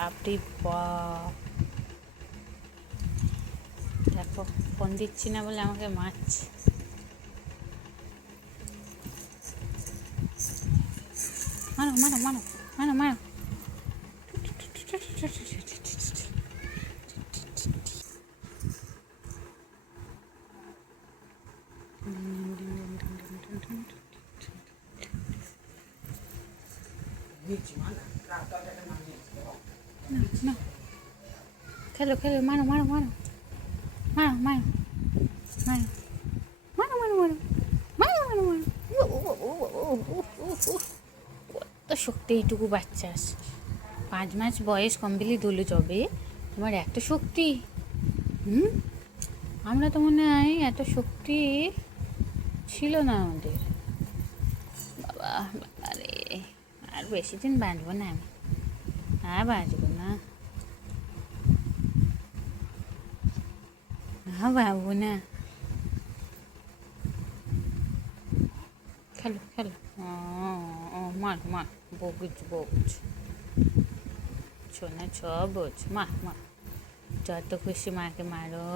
বাপরে বাপ, দেখো ফোন দিচ্ছি না বলে আমাকে মারছে। মারো মারো মারো মারো মারো। খেলো খেলো, মারো মারো মারো মারো মারো মারো মারো মারো মারো মারো মারো মারো। কত শক্তি এইটুকু বাচ্চা, 5 মাস বয়স কমপ্লিট হলো যবে, তোমার এত শক্তি। আমরা তো মনে হয় এত শক্তি ছিল না আমাদের। বাবা বাবা রে, আর বেশি দিন বাঁচবো না আমি, আর বাঁচবো না, বাবু না। খেলো খেলো, মার মার, বগুজ বগুজ, শোনা বোঝ, মা মা, যত খুশি মাকে মারো,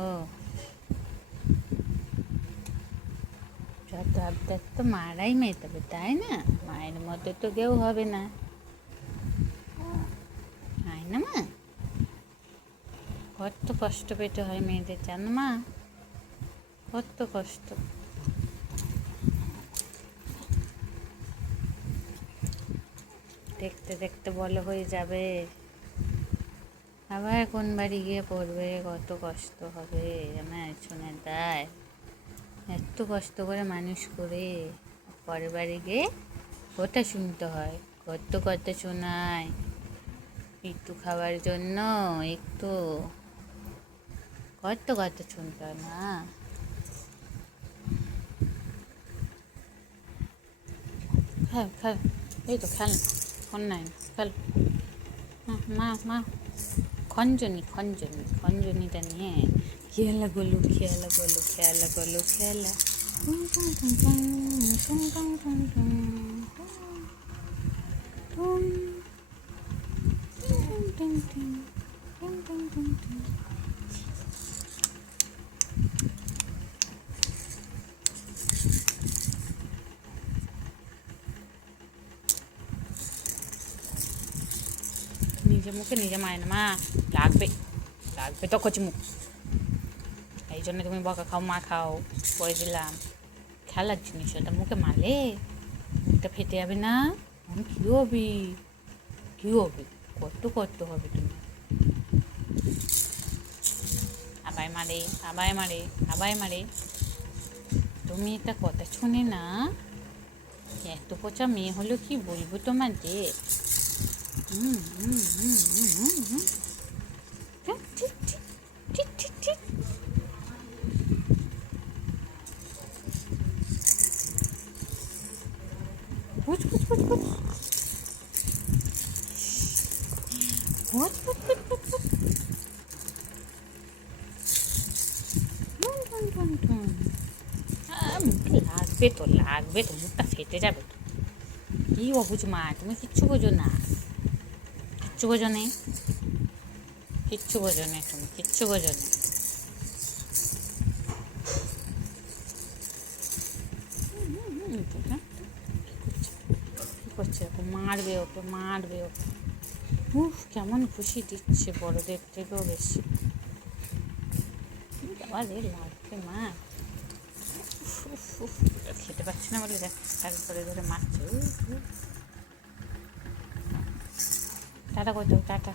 যত আবদার তো মারাই মেটাবে, তাই না? মায়ের মতো তো কেউ হবে না, তাই না মা? কত কষ্ট পেতে হয় মেয়েদের, জানো মা? কত কষ্ট। দেখতে দেখতে বড় হয়ে যাবে, আবার কোন বাড়ি গিয়ে পড়বে, কত কষ্ট হবে আমার সোনার দায়। এত কষ্ট করে মানুষ করে পরের বাড়ি গিয়ে কথা শুনতে হয়, কত কথা শোনায়, একটু খাওয়ার জন্য একটু কত কথা শুনতে হয় না। হ্যাঁ খেল, এই তো খেল, ফোন নাই, খেল। মা মা, খঞ্জনিটা নিয়ে খেলা গলু খেলা গলু খেলা গলু খেলা। নিজে মুখে নিজে মায় না, মা লাগবে লাগবে তো কচি মুখ, এই জন্য তুমি বকা খাও, মা খাও, করে দিলাম। খেলার জিনিস ওটা, মুখে মারলে মুখটা ফেটে যাবে না? কী হবি, কী হবে, কত হবে তুমি। আবাই মারে আবাই মারে আবাই মারে, তুমি একটা কথা শুনে না, এত পচা মেয়ে হলো কি বলবো তোমাকে। লাগবে তো মুখটা ফেটে যাবে তো। কি অবুঝ মা, তুমি কিচ্ছু বোঝো না, কিচ্ছু বোঝো নেই, কিচ্ছু বোঝো নেই, তুমি কিচ্ছু বোঝো নেই। কি করছে ওকে, মারবে ওকে, মারবে ওকে। উফ, কেমন খুশি দিচ্ছে, বড়দের থেকেও বেশি। আবার লাগবে মা, খেতে পাচ্ছি না বলে দেখ তারপরে ধরে মারছে। টাটা করতে টাটা।